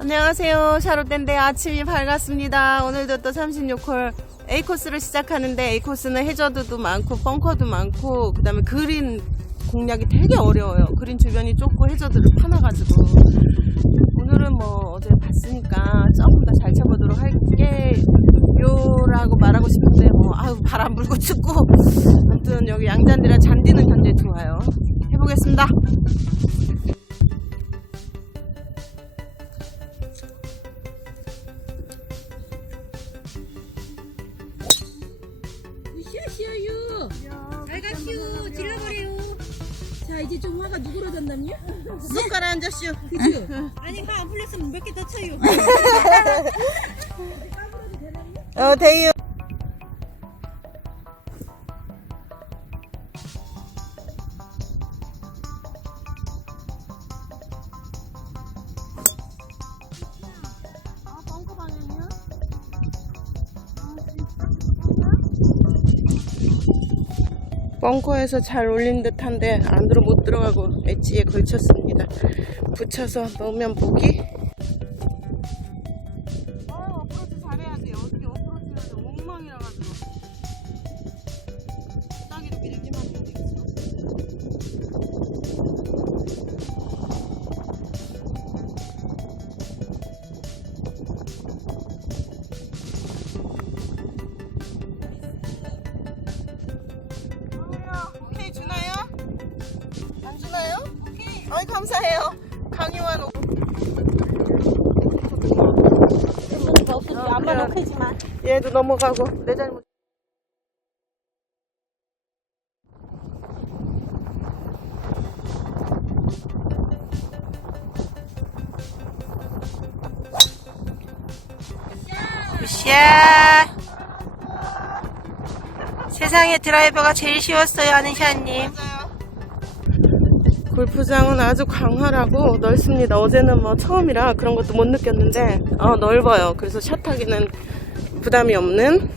안녕하세요. 샤롯댄데 아침이 밝았습니다. 오늘도 또 36홀 A코스를 시작하는데 A코스는 해저드도 많고 벙커도 많고 그 다음에 그린 공략이 되게 어려워요. 그린 주변이 좁고 해저드를 파놔가지고 오늘은 뭐 어제 봤으니까 조금 더 잘 쳐보도록 할게요라고 말하고 싶은데 뭐 아유 바람 불고 춥고 아무튼 여기 양잔디라 잔디는 현재 좋아요. 해보겠습니다. 쉬어요. 잘 가시오. 질러버려요. 자, 이제 좀 화가 누구로 졌남요? 쑥 가라앉았슈. 그죠? 아니, 화 안 풀렸으면 몇 개 더 쳐요. 돼요. 벙커 방향이야? 벙커에서 잘 올린 듯한데 안으로 못 들어가고 엣지에 걸쳤습니다. 붙여서 넣으면 보기. 어프로치 잘해야지. 어떻게 어프로치는 엉망이라 가지고 따기로 밀기만 해야 되겠어. 오케이 주나요? 안 주나요? 오케이. 어이 감사해요. 강요한 오. 그러니까 없어도 안만 오케지만. 얘도 넘어가고 내 잘못. 굿샷. 세상에 드라이버가 제일 쉬웠어요, 아니샤님. 골프장은 아주 광활하고 넓습니다. 어제는 뭐 처음이라 그런 것도 못 느꼈는데 넓어요. 그래서 샷하기는 부담이 없는.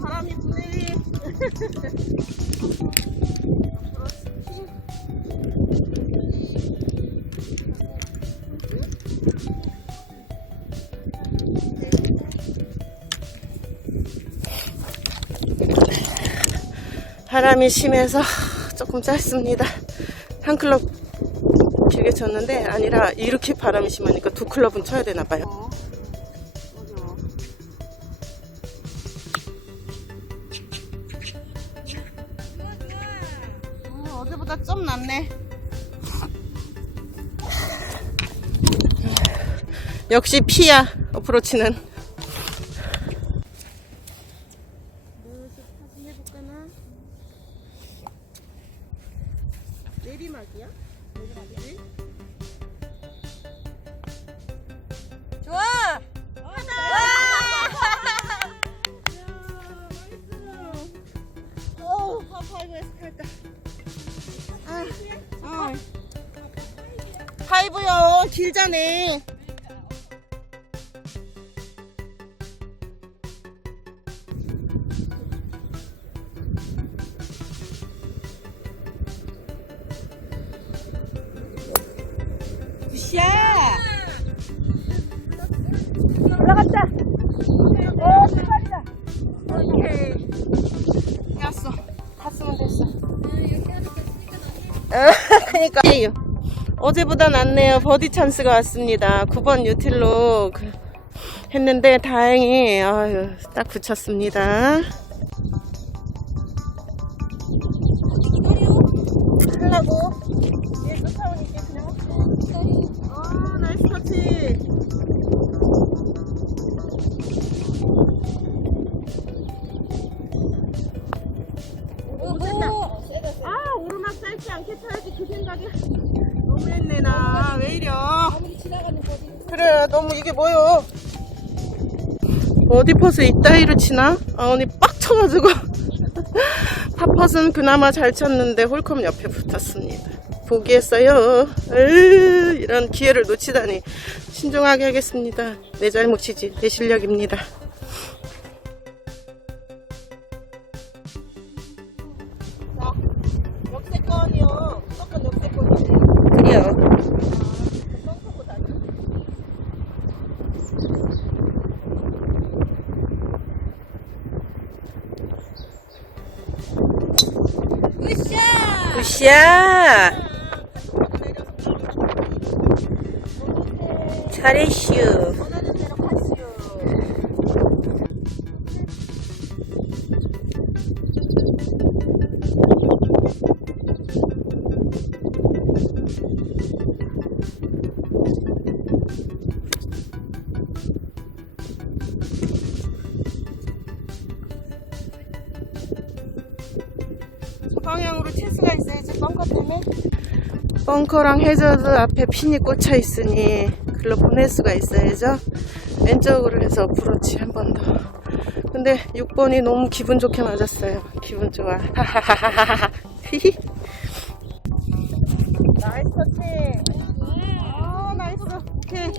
바람이 부네. 바람이 심해서 조금 짧습니다. 한 클럽 길게 쳤는데 아니라 이렇게 바람이 심하니까 두 클럽은 쳐야 되나 봐요. 어제보다 좀 낫네. 역시 피야 어프로치는. 내리막이야? 내리막이지? 좋아! 가자! 어우, 파이브에서 탈까. 파이브요, 길자네. 굿샷! 올라갔다! 출발이다! 오케이. 갔어. 갔으면 됐어. 그니까. 어제보다 낫네요. 버디 찬스가 왔습니다. 9번 유틸로 했는데 다행히 딱 붙였습니다. 하려고 얘 쫓아오니까 그냥 나이스 터치. 아, 오르막 짧지 않게 타야지 그 생각이 너무했네. 나 왜 이래. 그래, 너무 이게 뭐요. 어디 퍼서 이따위로 치나? 아, 언니 빡 쳐가지고 팝펫은 그나마 잘 쳤는데 홀컵 옆에 붙었습니다. 포기했어요. 이런 기회를 놓치다니. 신중하게 하겠습니다. 내 잘못이지 내 실력입니다. 자, 역세권이요. 무조건 역세권이요. 그래요. 굿샷! 잘했슈. 원하는 대로 가시오. 방향으로 채수가 있어야지. 벙커 때문에 벙커랑 해저드 앞에 핀이 꽂혀 있으니 글로 보낼 수가 있어야죠. 왼쪽으로 해서 어프로치 한 번 더. 근데 6번이 너무 기분 좋게 맞았어요. 기분 좋아. 하하하하하. 나이스 터치. 아, 나이스. 오케이.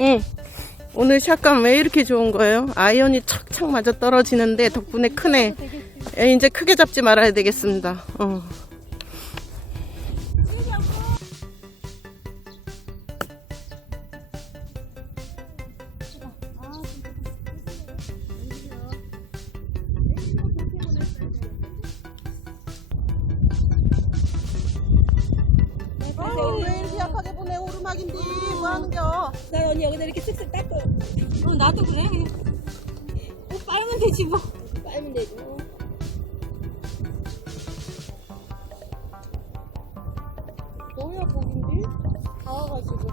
응. 오늘 샷감 왜 이렇게 좋은 거예요? 아이언이 착착 맞아 떨어지는데 덕분에 크네. 이제 크게 잡지 말아야 되겠습니다. 왜 이렇게 약하게 보내? 오르막인데 뭐 하는겨? 난 언니 여기다 이렇게 쓱쓱 닦고. 나도 그래. 빨면 되지 뭐. 빨면 되지 뭐. 뭐야 거긴데? 다 와가지고.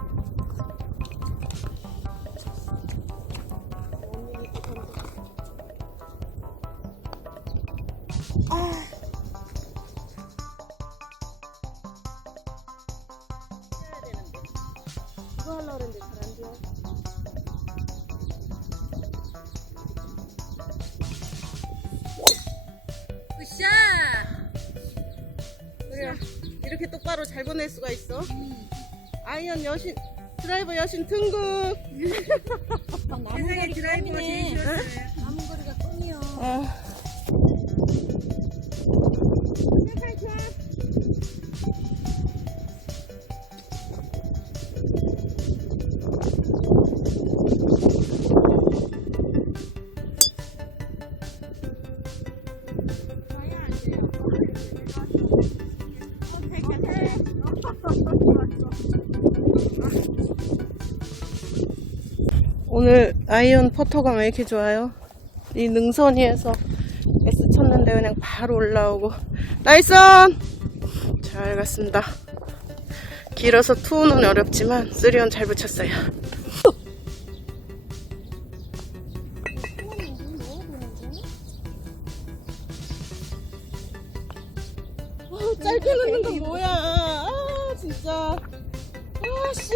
그거 하려고 했는데 잘 안 돼요. 굿샷. 그래. 이렇게 똑바로 잘 보낼 수가 있어. 아이언 여신, 드라이버 여신 등극. 세상에 드라이버가 제일 쉬웠어요. 남은 거리가 껌이요. 오늘 아이언 퍼터가 왜 이렇게 좋아요? 이 능선 위에서 S 쳤는데 그냥 바로 올라오고. 나이스! 잘 갔습니다. 길어서 2는 어렵지만 3은 잘 붙였어요. 짧게 넣는 건 뭐야? 아 진짜. 아 씨.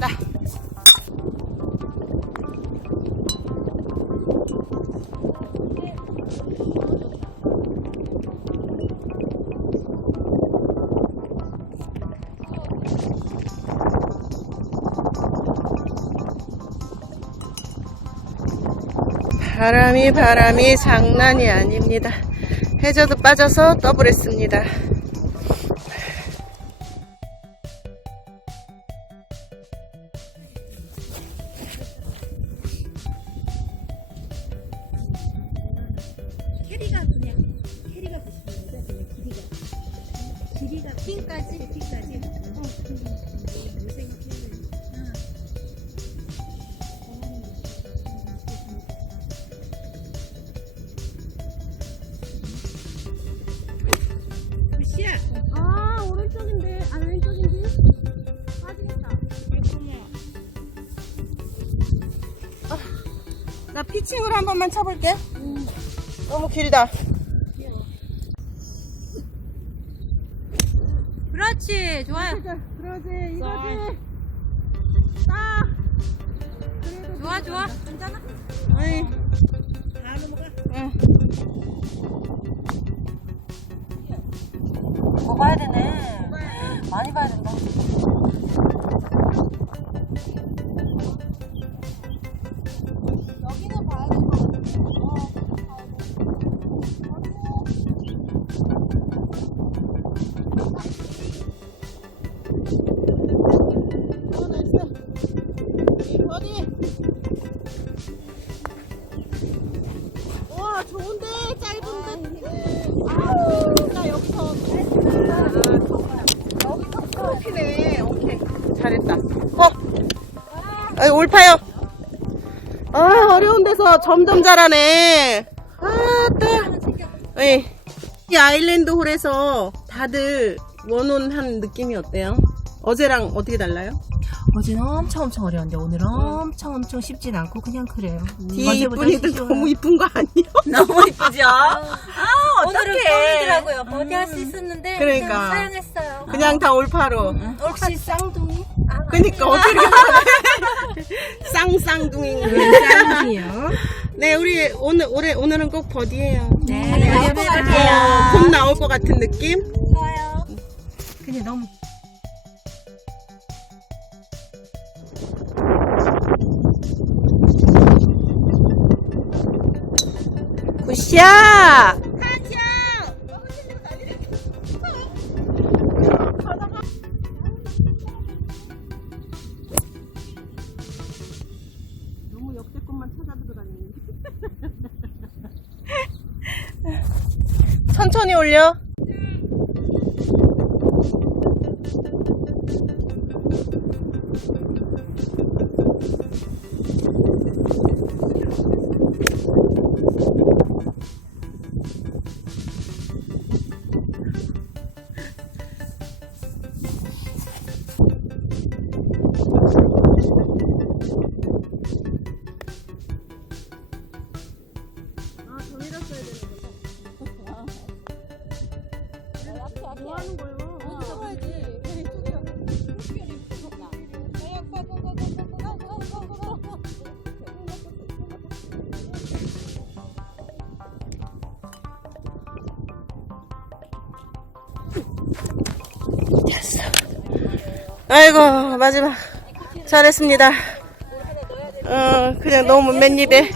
간다. 바람이 장난이 아닙니다. 해저드 빠져서 더블했습니다. 캐리가 보시면 돼. 그냥 길이가 핀까지. 굿이야. 아 오른쪽인데 왼쪽인데 빠지겠다. 나 피칭으로 한 번만 쳐볼게. 너무 길다. 그렇지 좋아요. 그러지 이거지. 좋아. 괜찮아? 어이. 다 넘어가. 응. 더 봐야 되네. 많이 봐야 된다. 여기는 봐야 될 것 같아. 와 좋은데 짧은데. 아우 나 여기서 피네. 오케이 잘했다. 올파요. 아 어려운 데서 점점 잘하네. 이 아일랜드 홀에서 다들 원혼한 느낌이 어때요? 어제랑 어떻게 달라요? 어제는 엄청 어려운데 오늘은 엄청 쉽진 않고 그냥 그래요. 뒤에 이쁜 애들 너무 이쁜 거 아니에요? 너무 이쁘죠? 오늘은 뻥이더라고요. 버디할 수 있었는데 그러니까. 그냥 사양했어요. 그냥 다 올파로. 혹시 쌍둥이? 그니까 어떻게 쌍쌍둥이인 쌍둥이요. 네 우리 오늘은 꼭 버디해요. 네, 버디할게요. 봄 나올 것 같은 느낌? 좋아요. 근데 너무 굿샷! 너무 역대급만 찾아들고 다니는데. 천천히 올려. 더 내렸어야 되는구나. 뭐 하는 거예요? 잡아야지. 됐어. 아이고 마지막 잘했습니다. 그냥 너무 맨입에